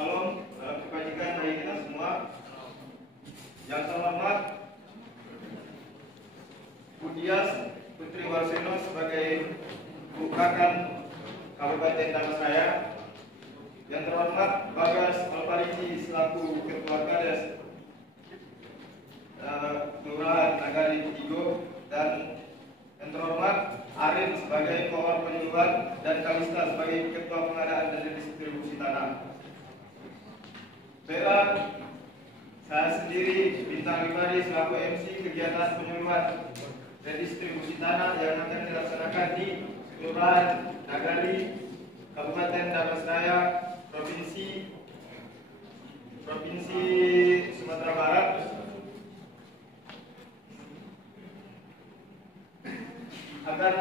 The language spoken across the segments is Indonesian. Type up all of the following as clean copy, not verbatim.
Salam kebajikan bagi kita semua. Yang terhormat Budias Putri Warseno sebagai Bukakan Kabupaten Damastraya. Yang terhormat Bagas Alparisi selaku Ketua Kades Kelurahan Nagari Tigo, dan yang terhormat Arin sebagai Kawal Penyuluhan dan Kalista sebagai Ketua Pengadaan dan Distribusi Tanah. Baiklah, saya sendiri Bintang Limadi selaku MC kegiatan penyuluhan dan distribusi tanah yang akan dilaksanakan di Kelurahan Nagari, Kabupaten Damastraya, Provinsi Sumatera Barat. Akan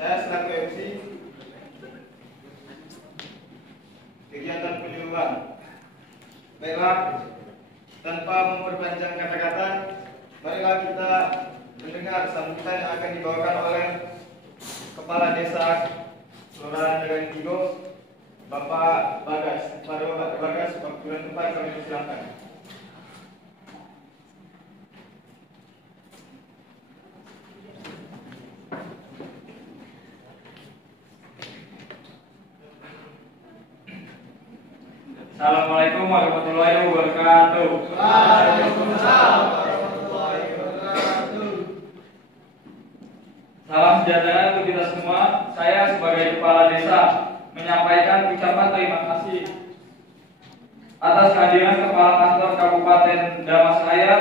saya selaku MC kegiatan penyuluhan. Baiklah, tanpa memperpanjang kata-kata, marilah kita mendengar sambutan yang akan dibawakan oleh Kepala Desa Kelurahan Nagari Tigo, Bapak Bagas. Pada Bapak Bagas, waktu dan tempat kami persilakan. Assalamualaikum warahmatullahi wabarakatuh. Waalaikumsalam warahmatullahi wabarakatuh. Salam sejahtera untuk kita semua. Saya sebagai Kepala Desa menyampaikan ucapan terima kasih atas kehadiran Kepala Kantor Kabupaten Damastraya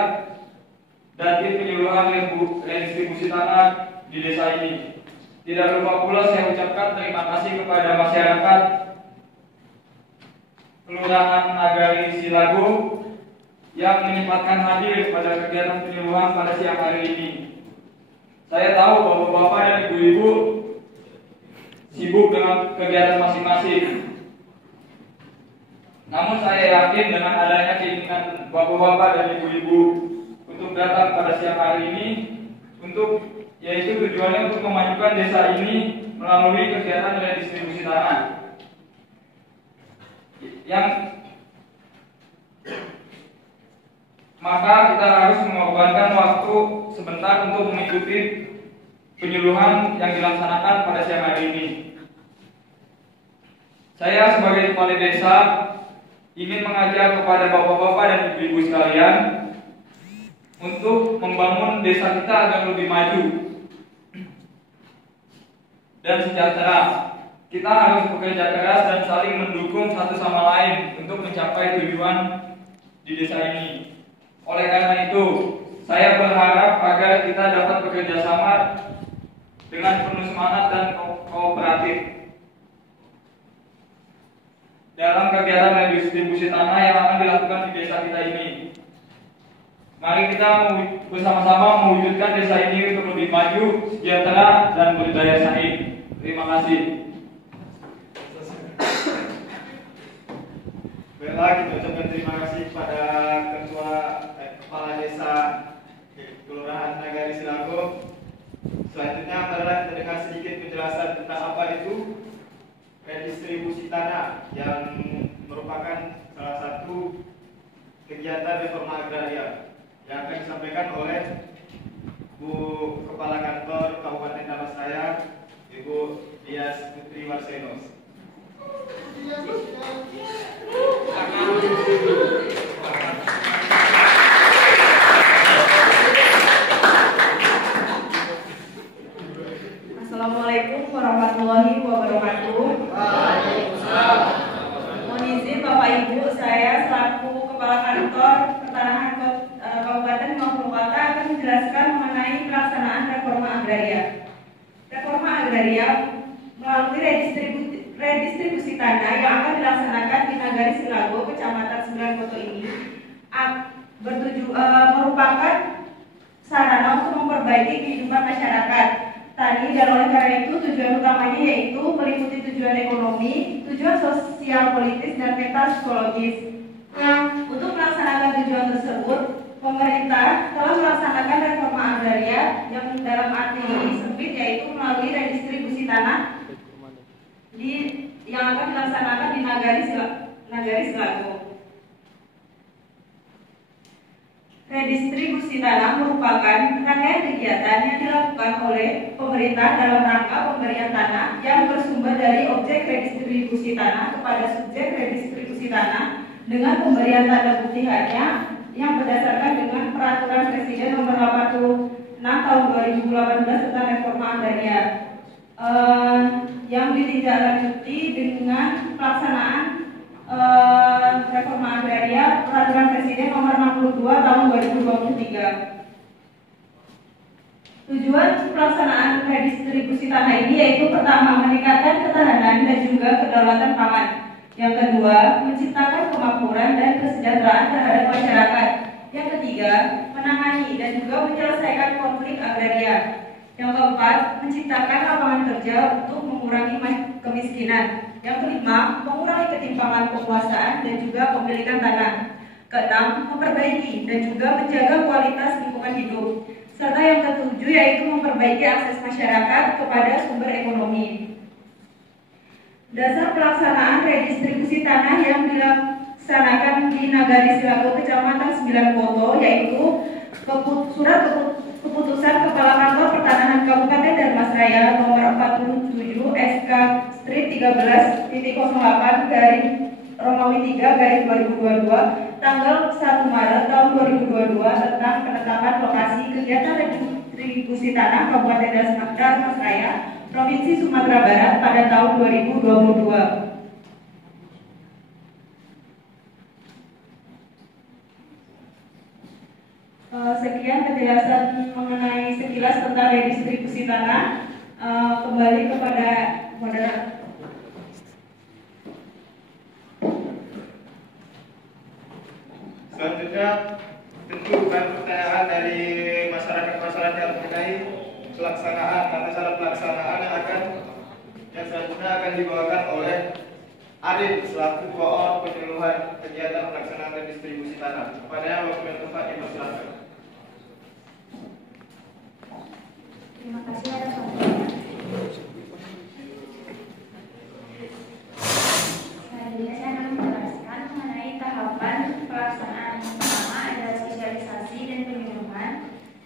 dan tim penyuluhan redistribusi tanah di desa ini. Tidak lupa pula saya ucapkan terima kasih kepada masyarakat Kelurahan Nagari Silago yang menyempatkan hadir pada kegiatan penyuluhan pada siang hari ini. Saya tahu bahwa Bapak dan Ibu-ibu sibuk dengan kegiatan masing-masing. Namun saya yakin dengan adanya keinginan Bapak-bapak dan Ibu-ibu untuk datang pada siang hari ini, yaitu tujuannya untuk memajukan desa ini melalui kegiatan redistribusi tanah. Maka kita harus mengorbankan waktu sebentar untuk mengikuti penyuluhan yang dilaksanakan pada siang hari ini. Saya sebagai kepala desa ingin mengajak kepada bapak-bapak dan ibu-ibu sekalian untuk membangun desa kita agar lebih maju dan sejahtera. Kita harus bekerja keras dan saling mendukung satu sama lain untuk mencapai tujuan di desa ini. Oleh karena itu, saya berharap agar kita dapat bekerja sama dengan penuh semangat dan kooperatif dalam kegiatan redistribusi tanah yang akan dilakukan di desa kita ini. Mari kita bersama-sama mewujudkan desa ini untuk lebih maju, sejahtera, dan berdaya saing. Terima kasih. Baiklah, kita ucapkan terima kasih kepada Kepala Desa Kelurahan Nagari Silago. Selanjutnya, marilah kita dengar sedikit penjelasan tentang apa itu redistribusi tanah yang merupakan salah satu kegiatan reforma agraria yang akan disampaikan oleh Bu Kepala Kantor Kabupaten Damastraya, Ibu Dias Putri Warseno. Assalamualaikum warahmatullahi wabarakatuh. Waalaikumsalam. Mohon izin Bapak Ibu, saya selaku Kepala Kantor Pertanahan Kabupaten maupun Kota akan menjelaskan mengenai pelaksanaan reforma agraria. Reforma agraria melalui redistribusi tanah yang akan dilaksanakan di Nagari Silago, Kecamatan Sembilan Koto ini merupakan sarana untuk memperbaiki kehidupan masyarakat tadi, dan oleh karena itu tujuan utamanya yaitu meliputi tujuan ekonomi, tujuan sosial politis, dan meta psikologis. Untuk melaksanakan tujuan tersebut, pemerintah telah melaksanakan reforma agraria yang dalam arti sempit yaitu melalui redistribusi tanah di yang akan dilaksanakan di Nagari Selago. Redistribusi tanah merupakan rangkaian kegiatan yang dilakukan oleh pemerintah dalam rangka pemberian tanah yang bersumber dari objek redistribusi tanah kepada subjek redistribusi tanah dengan pemberian tanda bukti haknya yang berdasarkan dengan Peraturan Presiden Nomor 86 Tahun 2018 tentang Reforma Agraria yang ditindaklanjuti dengan pelaksanaan Reforma Agraria Peraturan Presiden Nomor 62 Tahun 2023. Tujuan pelaksanaan redistribusi tanah ini yaitu pertama, meningkatkan ketahanan dan juga kedaulatan pangan. Yang kedua, menciptakan kemakmuran dan kesejahteraan terhadap masyarakat. Yang ketiga, menangani dan juga menyelesaikan konflik agraria. Yang keempat, menciptakan lapangan kerja untuk mengurangi kemiskinan. Yang kelima, mengurangi ketimpangan penguasaan dan juga pemilikan tanah. Keenam, memperbaiki dan juga menjaga kualitas lingkungan hidup. Serta yang ketujuh yaitu memperbaiki akses masyarakat kepada sumber ekonomi. Dasar pelaksanaan redistribusi tanah yang dilaksanakan di Nagari Selago, Kecamatan 9 Koto, yaitu Surat Keputusan Kepala Kantor Pertanahan Kabupaten Dharmasraya Nomor 47 SK Strip 13.08 garing Romawi 3 garing 2022 tanggal 1 Maret tahun 2022 tentang penetapan lokasi kegiatan redistribusi tanah Kabupaten Dharmasraya Provinsi Sumatera Barat pada tahun 2022. Sekian penjelasan mengenai sekilas tentang redistribusi tanah. Kembali kepada moderator. Selanjutnya tentu bukan pertanyaan dari masyarakat yang mengenai pelaksanaan atau cara pelaksanaan yang selanjutnya akan dibawakan oleh Adit selaku koor penyeluruhan kegiatan pelaksanaan redistribusi tanah. Kepadanya waktu yang tepat dipersilakan. Terima kasih atas waktunya. Selanjutnya saya akan menjelaskan mengenai tahapan pelaksanaan. Yang pertama adalah sosialisasi dan penyuluhan.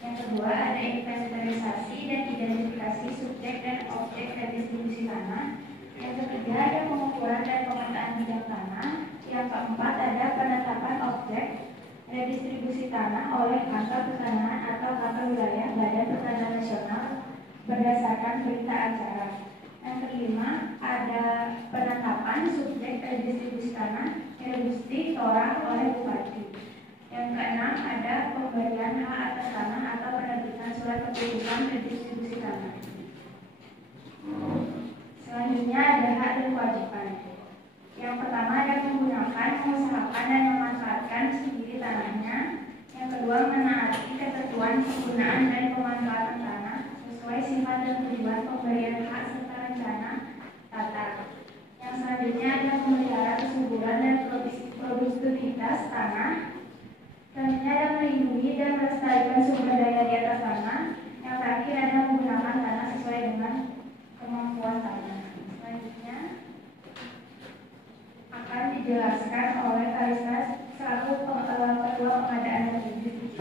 Yang kedua ada inventarisasi dan identifikasi subjek dan objek redistribusi tanah. Yang ketiga ada pengukuran dan pemetaan bidang tanah. Yang keempat ada penetapan objek redistribusi tanah oleh Kantor Pertanahan atau Kantor Wilayah Badan Pertanahan Nasional berdasarkan berita acara. Yang kelima ada penetapan subjek redistribusi tanah Gusti Torang oleh Bupati. Yang keenam ada pemberian hak atas tanah atau penerbitan surat keputusan redistribusi tanah. Selanjutnya ada hak dan kewajiban. Yang pertama ada menggunakan, mengusahakan dan memanfaatkan sendiri tanahnya. Yang kedua menaati ketentuan penggunaan dan pemanfaatan tanah sesuai sifat dan tujuan pemberian hak serta rencana tata. Yang selanjutnya ada memelihara kesuburan dan produktivitas tanah. Selanjutnya ada melindungi dan melestarikan sumber daya di atas tanah. Yang terakhir ada menggunakan tanah sesuai dengan kemampuan tanah. Selanjutnya akan dijelaskan oleh Kalista selaku Ketua Pengadaan dan Distribusi.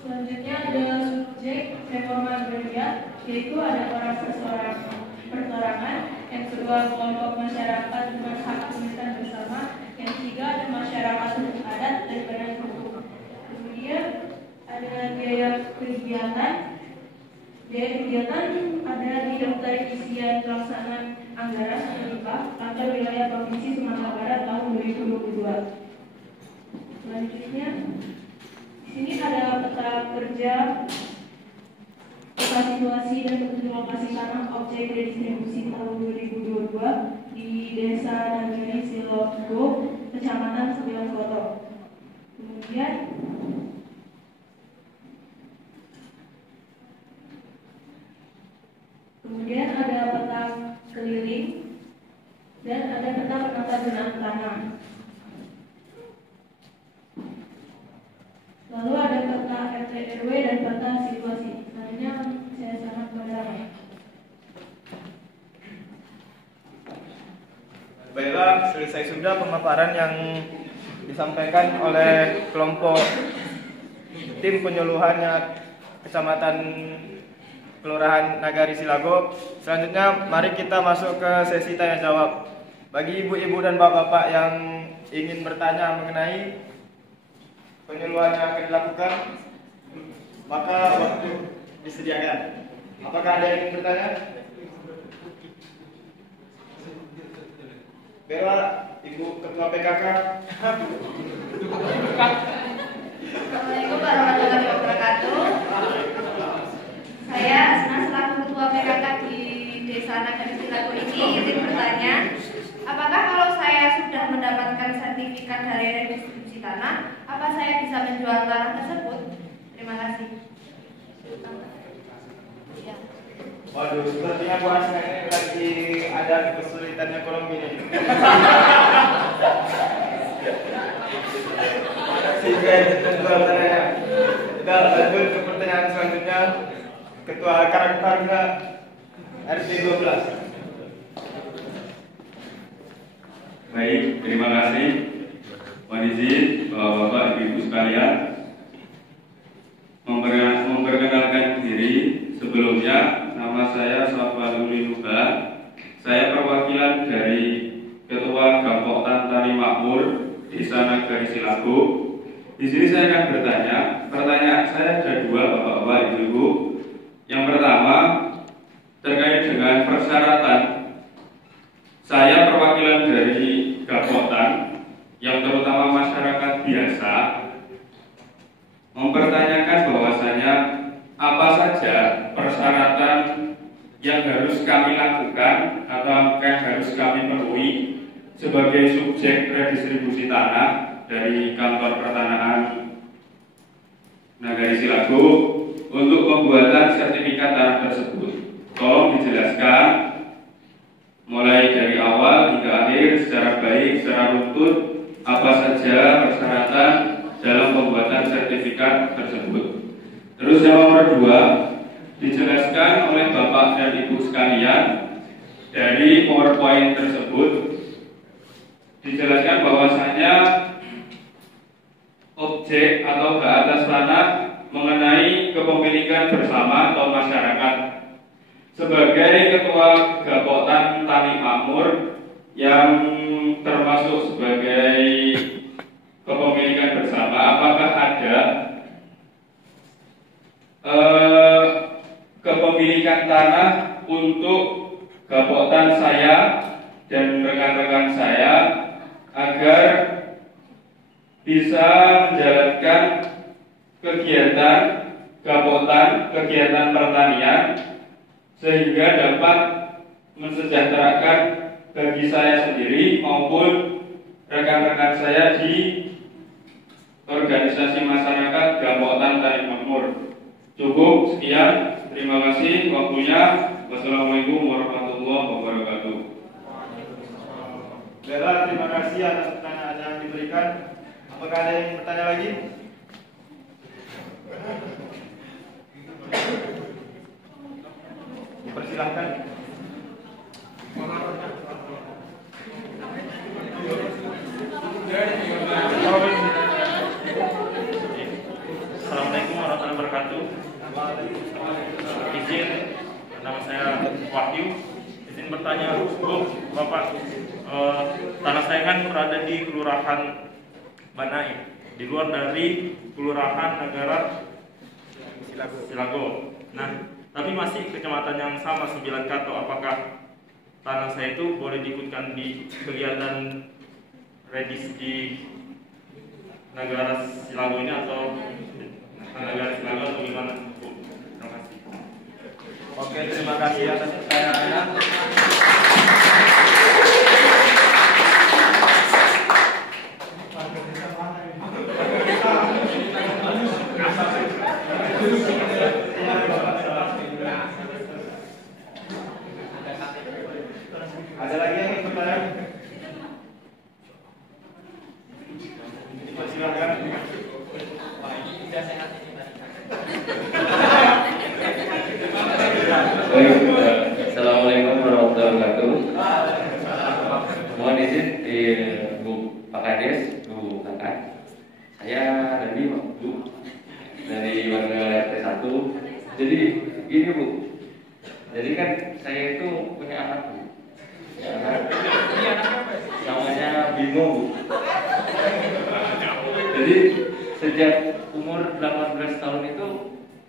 Selanjutnya ada subjek reforma agraria, yaitu ada orang persorangan, yang kedua kelompok masyarakat dengan hak pemilikan bersama, yang ketiga ada masyarakat hukum adat dan badan hukum. Kemudian ada biaya kegiatan. Biaya kegiatan ada di daftar isian pelaksanaan anggaran (ANIPA) Kantor Wilayah Provinsi Sumatera Barat tahun 2022. Selanjutnya di sini ada peta kerja peta situasi dan petunjuk lokasi tanah objek redistribusi tahun 2022 di Desa Nagari Selago, Kecamatan 9 Koto. Kemudian ada peta keliling dan ada peta penata gunaan tanah. Lalu ada peta RT RW selesai sudah pemaparan yang disampaikan oleh kelompok tim penyuluhannya Kecamatan Kelurahan Nagari Silago. Selanjutnya mari kita masuk ke sesi tanya jawab. Bagi ibu-ibu dan bapak-bapak yang ingin bertanya mengenai penyuluhan yang akan dilakukan, maka waktu disediakan. Apakah ada yang ingin bertanya? Bella, Ibu Ketua PKK. Assalamualaikum warahmatullahi wabarakatuh. Saya Asna selaku Ketua PKK di Desa Nagari Silago ini izin bertanya, apakah kalau saya sudah mendapatkan sertifikat dari redistribusi tanah, apa saya bisa menjual tanah tersebut? Terima kasih. Ya. Waduh, sepertinya Bu Asna ini lagi ada kesulitan ekonomi nih. Sehingga menjual tanahnya. Kita lanjut ke pertanyaan selanjutnya. Ketua Karangtaruna RT 12. Baik, terima kasih. Mohon izin Bapak-bapak, Ibu-ibu sekalian, memperkenalkan diri. Sebelumnya, nama saya Safaluli Nuba. Saya perwakilan dari Ketua Gapoktan Tani Makmur Desa Nagari Silago. Di sini saya akan bertanya. Pertanyaan saya ada dua, Bapak-bapak, Ibu-ibu. Yang pertama terkait dengan persyaratan. Saya perwakilan dari Gapoktan yang terutama masyarakat biasa mempertanyakan bahwasanya apa saja persyaratan yang harus kami lakukan atau yang harus kami penuhi sebagai subjek redistribusi tanah dari kantor pertanahan Nagari Silago untuk pembuatan sertifikat tanah tersebut. Tolong dijelaskan mulai dari awal hingga akhir secara baik, secara runtut, apa saja persyaratan dalam pembuatan sertifikat tersebut. Terus yang nomor 2, dijelaskan oleh Bapak dan Ibu sekalian dari PowerPoint tersebut, dijelaskan bahwasanya objek atau hak atas tanah mengenai kepemilikan bersama atau masyarakat. Sebagai Ketua Gapoktan Tani Makmur yang termasuk sebagai kepemilikan bersama, apakah ada kepemilikan tanah untuk Gapoktan saya dan rekan-rekan saya agar bisa menjalankan kegiatan Gapoktan, kegiatan pertanian, sehingga dapat mensejahterakan bagi saya sendiri maupun rekan-rekan saya di organisasi masyarakat Gapoktan Tani Makmur. Cukup sekian, terima kasih waktunya. Wassalamualaikum warahmatullahi wabarakatuh. Bella, terima kasih atas pertanyaan yang diberikan. Apakah ada yang bertanya lagi? Persilahkan. Assalamualaikum warahmatullahi wabarakatuh. Izin, nama saya Wahyu. Izin bertanya, Bu, Bapak, tanah saya kan berada di Kelurahan Banai, di luar dari Kelurahan Nagara Silago. Nah, tapi masih kecamatan yang sama 9 Kato. Apakah tanah saya itu boleh diikutkan di kegiatan redis di Nagara Silago ini atau Nagara Silago atau gimana? Bu, terima kasih. Oke, terima kasih atas pertanyaannya. Ada lagi yang ingin bertanya? Silakan. Baik, Jadi gini Bu, jadi kan saya itu punya anak Bu, ya, namanya Bimo Bu. Jadi sejak umur 18 tahun itu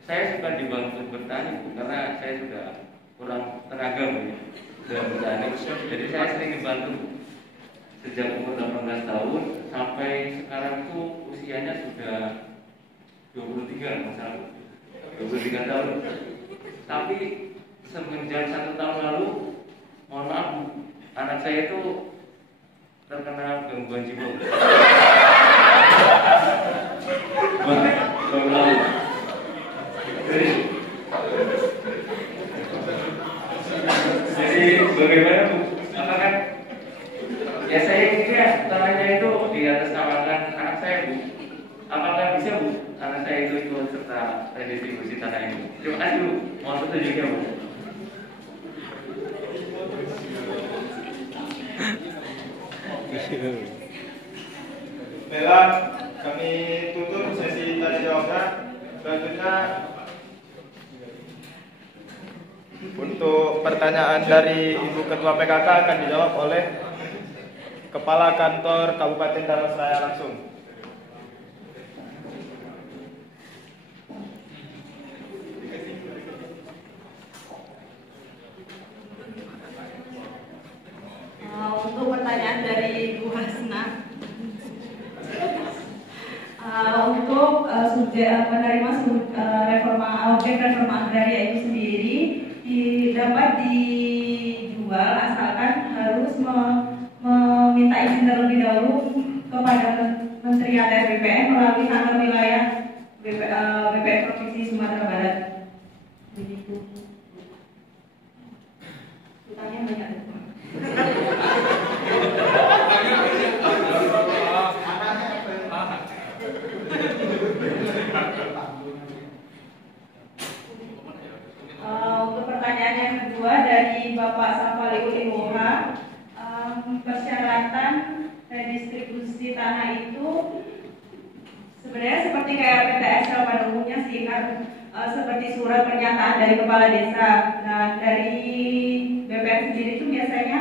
saya suka dibantu bertani Bu, karena saya sudah kurang tenaga Bu dalam bertani. Jadi saya sering dibantu Bu. Sejak umur 18 tahun sampai sekarang itu usianya sudah 23 masalah 23 tahun. Tapi semenjak 1 tahun lalu, mohon maaf Bu, anak saya itu terkena gangguan jiwa. Tahun lalu. Jadi bagaimana Bu? Apakah ya saya kira tanahnya itu di atas namakan anak saya Bu. Apakah bisa Bu anak saya itu ikut serta redistribusi tanah ini? Terima kasih Bu. Mohon petunjuknya Bu. Baiklah, kami tutup sesi tanya jawabnya. Selanjutnya untuk pertanyaan dari Ibu Ketua PKK akan dijawab oleh Kepala Kantor Kabupaten Damastraya langsung. Untuk pertanyaan dari Bu Hasna, untuk subjek penerima objek reforma agraria itu sendiri dapat dijual asalkan harus meminta izin terlebih dahulu kepada Menteri ATR BPN melalui kantor wilayah BPN Provinsi Sumatera Barat. Begitu. Utangnya banyak. Untuk pertanyaan yang kedua dari Bapak Safali Uliwoha, persyaratan redistribusi tanah itu sebenarnya seperti kayak PTSL pada umumnya sih kan, seperti surat pernyataan dari kepala desa. Nah, dari BPN sendiri itu biasanya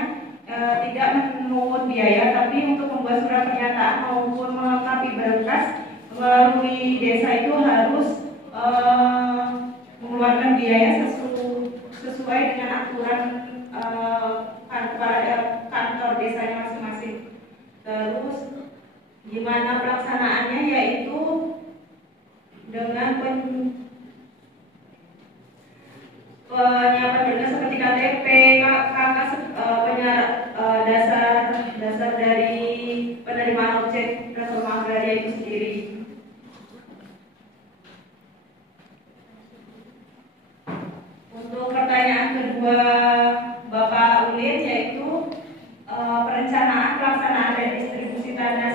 tidak memungut biaya, tapi untuk membuat surat pernyataan maupun melengkapi berkas melalui desa itu harus mengeluarkan biaya sesuai dengan aturan kantor desanya masing-masing. Terus gimana pelaksanaannya, yaitu dengan penyiapan berkas seperti KTP, KK, dasar dari penerimaan objek reforma agraria itu sendiri. Untuk pertanyaan kedua Bapak Ulin, yaitu perencanaan pelaksanaan redistribusi tanah.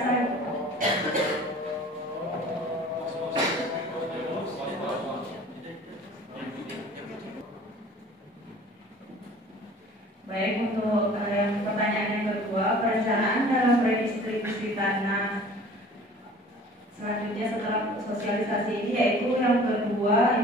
Baik, untuk pertanyaan yang kedua, perencanaan dalam redistribusi tanah selanjutnya setelah sosialisasi ini, yaitu yang kedua,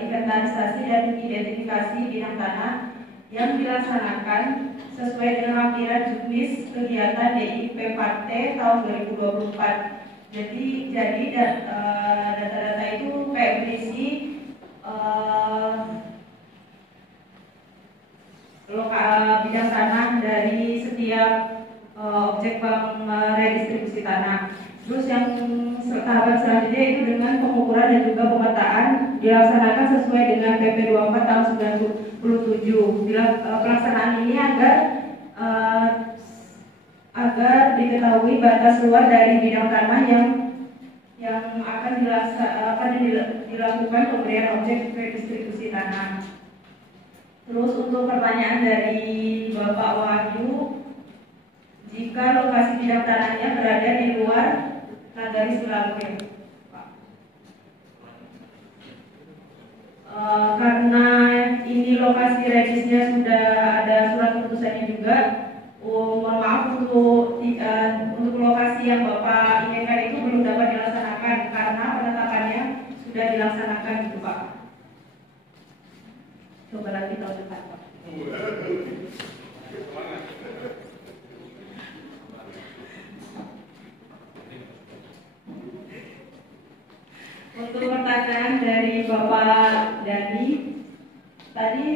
inventarisasi dan identifikasi bidang tanah yang dilaksanakan sesuai dengan lampiran juknis kegiatan DIP Partai tahun 2024. Jadi data-data itu kayak berisi bidang tanah dari setiap objek redistribusi tanah. Terus yang tahapan selanjutnya itu dengan pengukuran dan juga pemetaan dilaksanakan sesuai dengan PP 24 tahun 97. Pelaksanaan ini agar diketahui batas luar dari bidang tanah yang akan dilakukan pemberian objek redistribusi tanah. Terus untuk pertanyaan dari Bapak Wahyu, jika lokasi bidang tanahnya berada di luar Nagari Sulawesi, karena ini lokasi regisnya sudah ada surat keputusannya juga, mohon maaf untuk lokasi yang Bapak inginkan itu belum dapat dilaksanakan karena penetapannya sudah dilaksanakan gitu Pak. Coba lagi tahun depan. Untuk pertanyaan dari Bapak Dani, tadi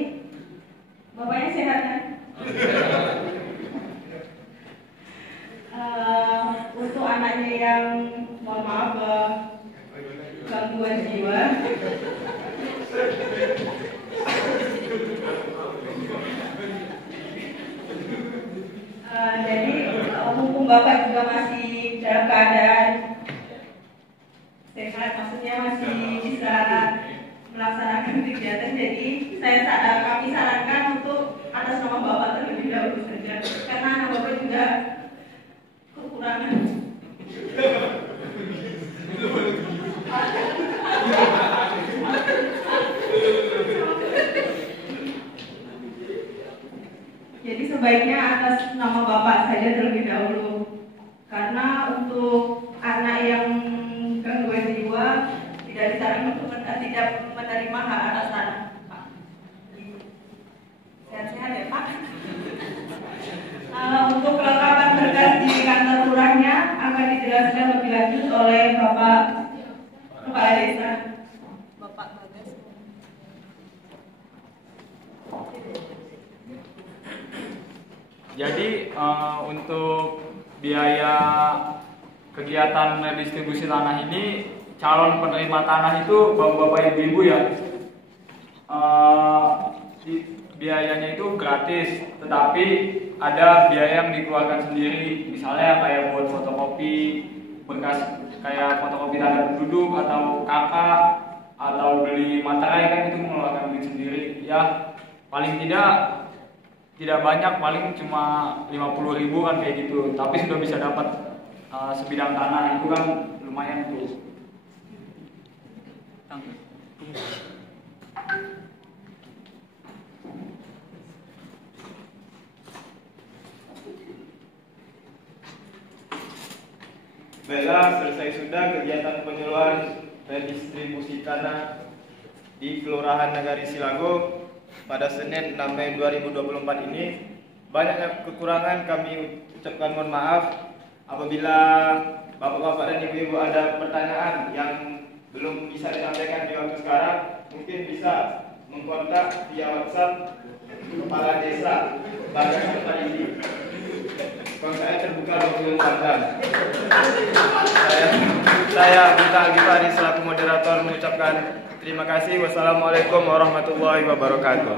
Bapaknya sehat kan? Untuk anaknya yang mohon maaf gangguan jiwa, jadi mumpung Bapak juga masih dalam keadaan sehat, maksudnya masih bisa melaksanakan kegiatan, jadi kami sarankan untuk atas nama Bapak terlebih dahulu saja, karena anak Bapak juga kekurangan. Jadi sebaiknya atas nama Bapak saja terlebih dahulu, karena untuk anak yang gangguan jiwa tidak disarankan untuk tidak menerima hak atas tanah. Sehat-sehat ya Pak. Untuk kelengkapan berkas di kantor lurahnya akan dijelaskan lebih lanjut oleh Bapak Kepala Desa. Bapak Bagas. Jadi untuk biaya kegiatan redistribusi tanah ini, calon penerima tanah itu bapak-bapak ibu-ibu ya. Biayanya itu gratis, tetapi ada biaya yang dikeluarkan sendiri, misalnya kayak buat fotokopi berkas, kayak fotokopi tanda penduduk atau KK atau beli materai, kan itu mengeluarkan duit sendiri ya. Paling tidak banyak, paling cuma 50.000 kan kayak gitu, tapi sudah bisa dapat sebidang tanah, itu kan lumayan tuh. Baiklah, selesai sudah kegiatan penyuluhan redistribusi tanah di Kelurahan Nagari Silago pada Senin 6 Mei 2024 ini. Banyak kekurangan, kami ucapkan mohon maaf. Apabila bapak-bapak dan ibu-ibu ada pertanyaan yang belum bisa disampaikan di waktu sekarang, mungkin bisa mengkontak via WhatsApp Kepala Desa Bagas Terpadi. Kontaknya terbuka 24 jam. Saya Buta Gifari selaku moderator mengucapkan terima kasih. Wassalamualaikum warahmatullahi wabarakatuh.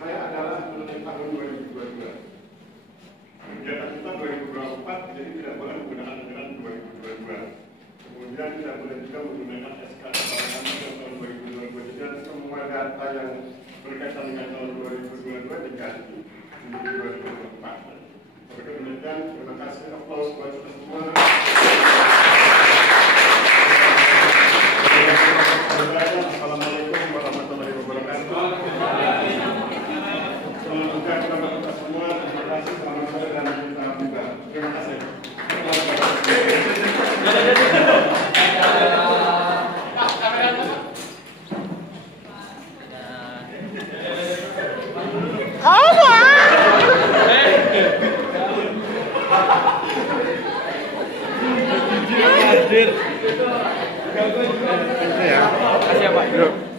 Saya adalah mengenai tahun 2022. Kegiatan kita 2024, jadi tidak boleh menggunakan anggaran 2022. Kemudian tidak boleh juga menggunakan SK tahun 2022 dan semua data yang berkaitan dengan tahun 2022 diganti menjadi 2024. Sebagai demikian, terima kasih, aplaus buat kita semua. Assalamualaikum warahmatullahi wabarakatuh. Semoga kita semua terima kasih, selamat sore dan salam juga. Terima kasih. Terima kasih ya Pak.